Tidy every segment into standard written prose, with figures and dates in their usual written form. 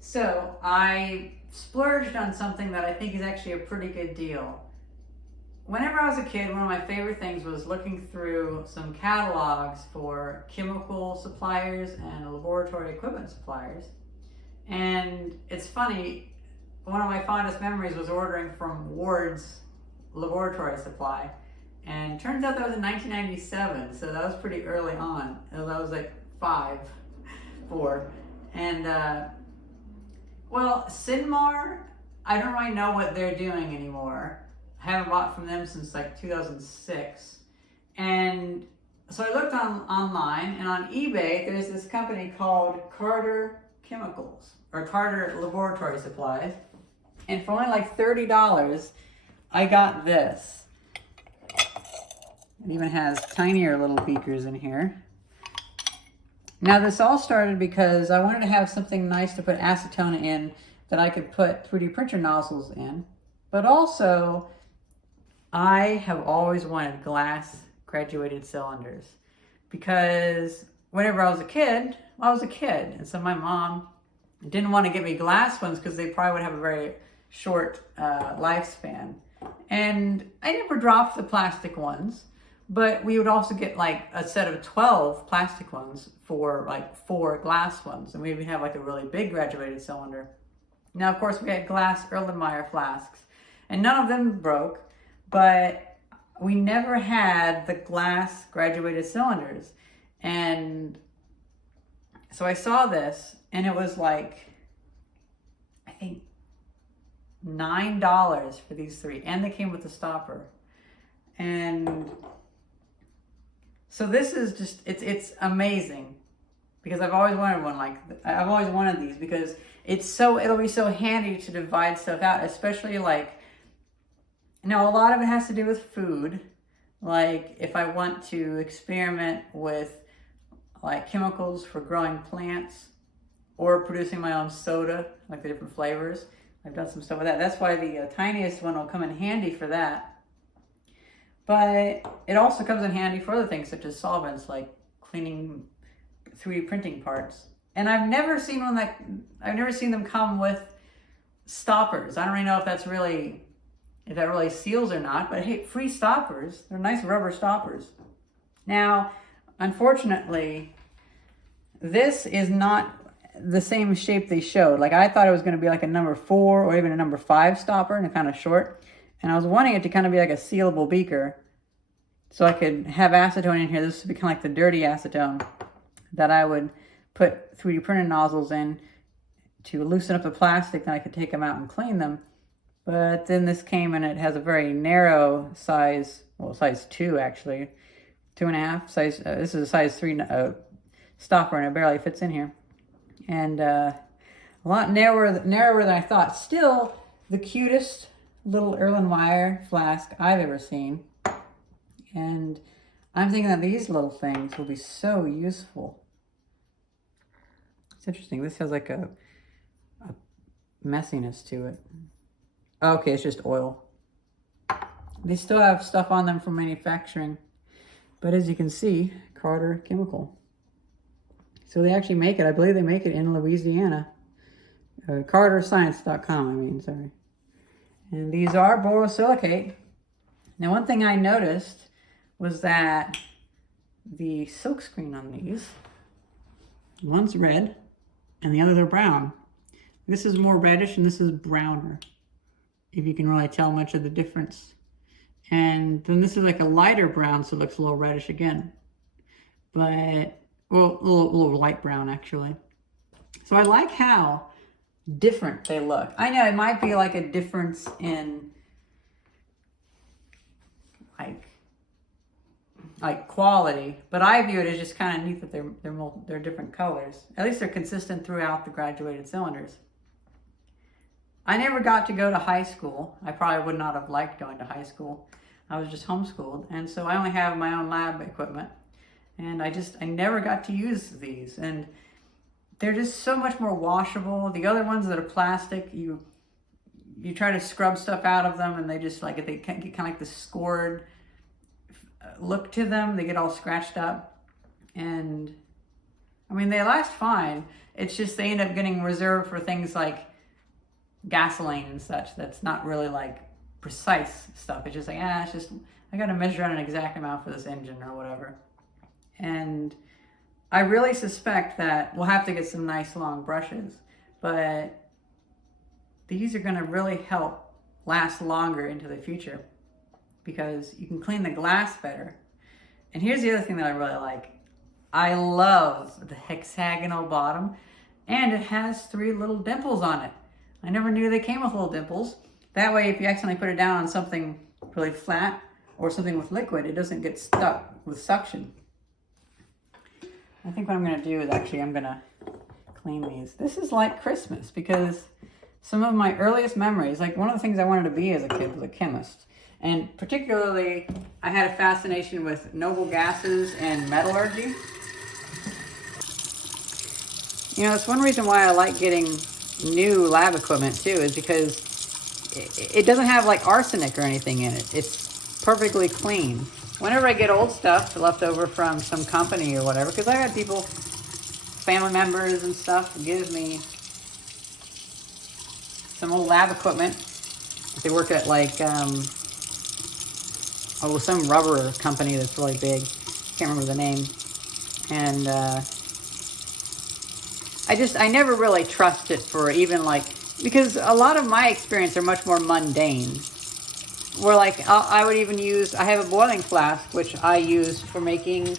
So I splurged on something that I think is actually a pretty good deal. Whenever I was a kid, one of my favorite things was looking through some catalogs for chemical suppliers and laboratory equipment suppliers. And it's funny, one of my fondest memories was ordering from Ward's laboratory supply. And it turns out that was in 1997, so that was pretty early on. I was like 4. And well, Sinmar, I don't really know what they're doing anymore. I haven't bought from them since like 2006. And so I looked online, and on eBay, there's this company called Karter Chemicals, or Karter Laboratory Supplies. And for only like $30, I got this. It even has tinier little beakers in here. Now this all started because I wanted to have something nice to put acetone in that I could put 3D printer nozzles in. But also, I have always wanted glass graduated cylinders because whenever I was a kid, and so my mom didn't want to get me glass ones because they probably would have a very short lifespan. And I never dropped the plastic ones, but we would also get like a set of 12 plastic ones for like 4 glass ones, and we would have like a really big graduated cylinder. Now, of course, we had glass Erlenmeyer flasks, and none of them broke, but we never had the glass graduated cylinders. And so I saw this, and it was like, I think $9 for these 3, and they came with a stopper. And so this is just, it's amazing because I've always wanted one I've always wanted these because it'll be so handy to divide stuff out, especially like, now a lot of it has to do with food. Like if I want to experiment with like chemicals for growing plants or producing my own soda, like the different flavors. I've done some stuff with that. That's why the tiniest one will come in handy for that. But it also comes in handy for other things such as solvents, like cleaning 3D printing parts. And I've never seen them come with stoppers. I don't really know if that really seals or not, but hey, free stoppers. They're nice rubber stoppers. Now, unfortunately, this is not the same shape they showed. Like I thought it was going to be like a number 4 or even a number 5 stopper and kind of short. And I was wanting it to kind of be like a sealable beaker so I could have acetone in here. This would be kind of like the dirty acetone that I would put 3D printed nozzles in to loosen up the plastic, then I could take them out and clean them. But then this came and it has a very narrow size, well, size 2 actually, 2.5 size. This is a size 3 stopper, and it barely fits in here. And a lot narrower than I thought. Still, the cutest little Erlenmeyer flask I've ever seen. And I'm thinking that these little things will be so useful. It's interesting. This has like a messiness to it. Okay, it's just oil. They still have stuff on them from manufacturing. But as you can see, Karter Chemical. So they actually make it. I believe they make it in Louisiana. KarterScience.com, sorry. And these are borosilicate. Now, one thing I noticed was that the silkscreen on these, one's red and the others are brown. This is more reddish and this is browner, if you can really tell much of the difference. And then this is like a lighter brown, so it looks a little reddish again. But, well, a little light brown actually. So I like how different they look. I know it might be like a difference in like quality, but I view it as just kind of neat that they're different colors. At least they're consistent throughout the graduated cylinders. I never got to go to high school. I probably would not have liked going to high school. I was just homeschooled, and so I only have my own lab equipment, and I never got to use these, and they're just so much more washable. The other ones that are plastic, you try to scrub stuff out of them, and they just like they get kind of like the scored look to them. They get all scratched up, and I mean they last fine. It's just they end up getting reserved for things like gasoline and such. That's not really like precise stuff. It's just like, it's just, I got to measure out an exact amount for this engine or whatever. And I really suspect that we'll have to get some nice long brushes, but these are going to really help last longer into the future because you can clean the glass better. And here's the other thing that I really like. I love the hexagonal bottom, and it has 3 little dimples on it. I never knew they came with little dimples. That way, if you accidentally put it down on something really flat or something with liquid, it doesn't get stuck with suction. I think what I'm going to do is actually I'm going to clean these. This is like Christmas because some of my earliest memories, like one of the things I wanted to be as a kid was a chemist. And particularly, I had a fascination with noble gases and metallurgy. You know, it's one reason why I like getting new lab equipment too, is because it doesn't have like arsenic or anything in it. It's perfectly clean. Whenever I get old stuff left over from some company or whatever, because I had people, family members and stuff, give me some old lab equipment. They work at like, some rubber company that's really big. Can't remember the name. And I never really trust it for even like, because a lot of my experience are much more mundane. Where like, I would even use, I have a boiling flask, which I use for making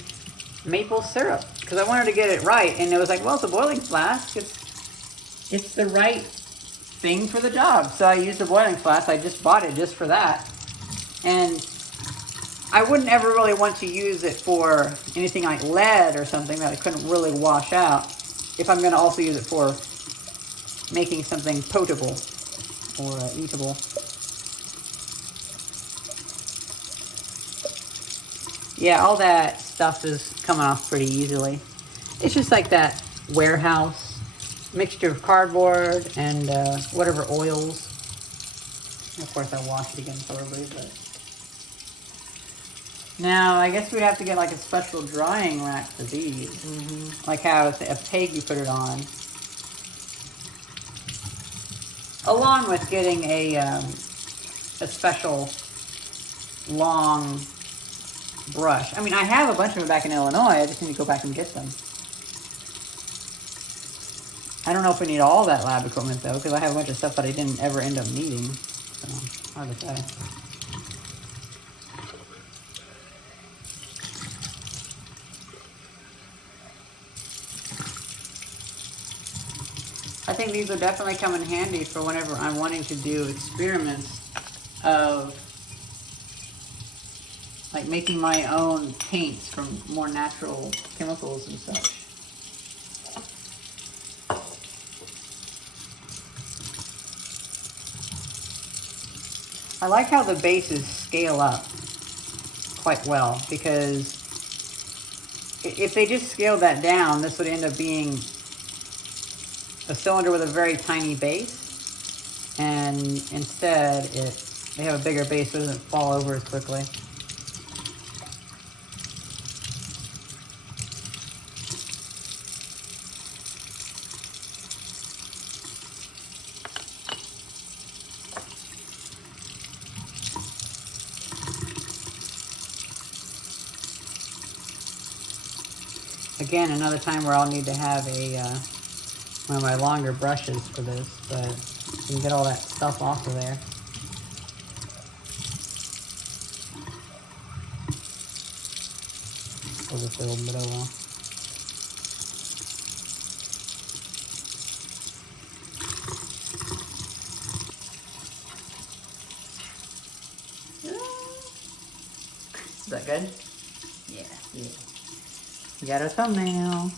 maple syrup. Because I wanted to get it right. And it was like, well, it's a boiling flask. It's the right thing for the job. So I used a boiling flask. I just bought it just for that. And I wouldn't ever really want to use it for anything like lead or something that I couldn't really wash out if I'm going to also use it for making something potable or eatable. Yeah, all that stuff is coming off pretty easily. It's just like that warehouse mixture of cardboard and whatever oils. And of course, I wash it again thoroughly, but... Now, I guess we'd have to get like a special drying rack for these. Mm-hmm. Like how it's a peg you put it on. Along with getting a special long brush. I mean, I have a bunch of them back in Illinois. I just need to go back and get them. I don't know if we need all that lab equipment though, because I have a bunch of stuff that I didn't ever end up needing. So, hard to say. I think these will definitely come in handy for whenever I'm wanting to do experiments of like making my own paints from more natural chemicals and such. I like how the bases scale up quite well, because if they just scaled that down, this would end up being a cylinder with a very tiny base, and instead they have a bigger base so it doesn't fall over as quickly. Again, another time where I'll need to have one of my longer brushes for this, but you can get all that stuff off of there. Pull this a little bit over. Is that good? Yeah. We got our thumbnail.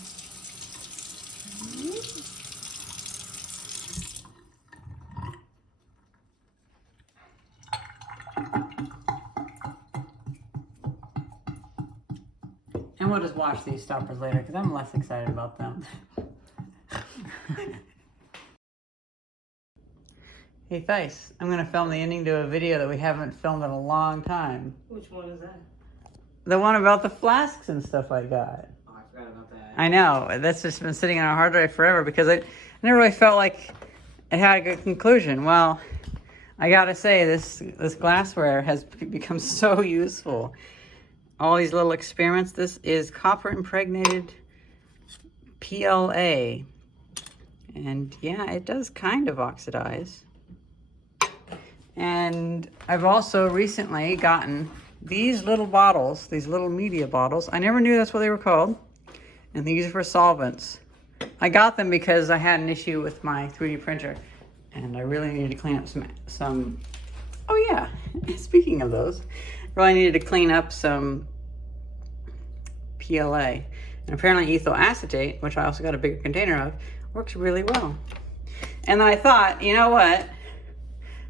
And we'll just watch these stoppers later because I'm less excited about them. Hey Thais, I'm going to film the ending to a video that we haven't filmed in a long time. Which one is that? The one about the flasks and stuff I got. Oh, I forgot about that. I know. That's just been sitting on a hard drive forever because I never really felt like it had a good conclusion. Well, I gotta say, this glassware has become so useful. All these little experiments. This is copper impregnated PLA. And yeah, it does kind of oxidize. And I've also recently gotten these little bottles, these little media bottles. I never knew that's what they were called. And these are for solvents. I got them because I had an issue with my 3D printer. And I really needed to clean up some oh yeah, speaking of those, really needed to clean up some PLA. And apparently ethyl acetate, which I also got a bigger container of, works really well. And then I thought, you know what?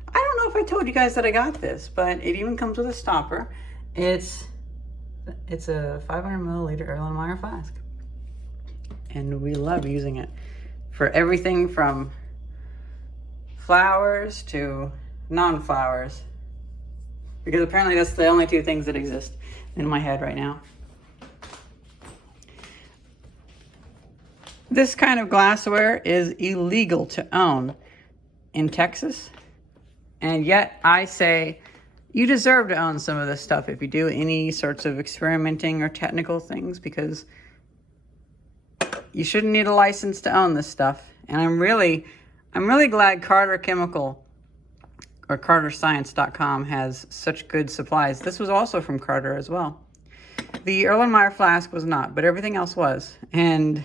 I don't know if I told you guys that I got this, but it even comes with a stopper. It's a 500 milliliter Erlenmeyer flask. And we love using it for everything from flowers to non-flowers. Because apparently that's the only two things that exist in my head right now. This kind of glassware is illegal to own in Texas. And yet I say you deserve to own some of this stuff if you do any sorts of experimenting or technical things, because you shouldn't need a license to own this stuff. And I'm really glad Karter Chemical or KarterScience.com has such good supplies. This was also from Karter as well. The Erlenmeyer flask was not, but everything else was. And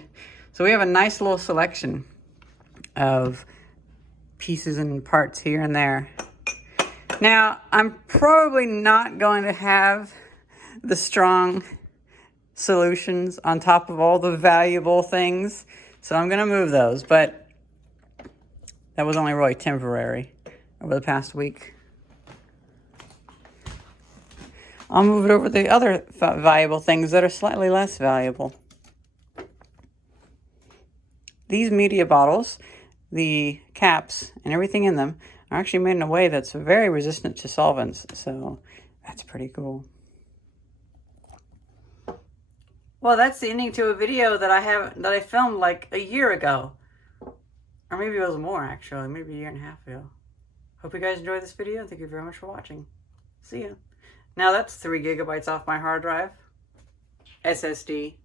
so we have a nice little selection of pieces and parts here and there. Now, I'm probably not going to have the strong solutions on top of all the valuable things, so I'm going to move those, but that was only really temporary over the past week. I'll move it over to the other valuable things that are slightly less valuable. These media bottles, the caps and everything in them, are actually made in a way that's very resistant to solvents, so that's pretty cool. Well, that's the ending to a video that I filmed like a year ago. Or maybe it was more, actually. Maybe a year and a half ago. Hope you guys enjoyed this video. Thank you very much for watching. See ya. Now that's 3 gigabytes off my hard drive. SSD.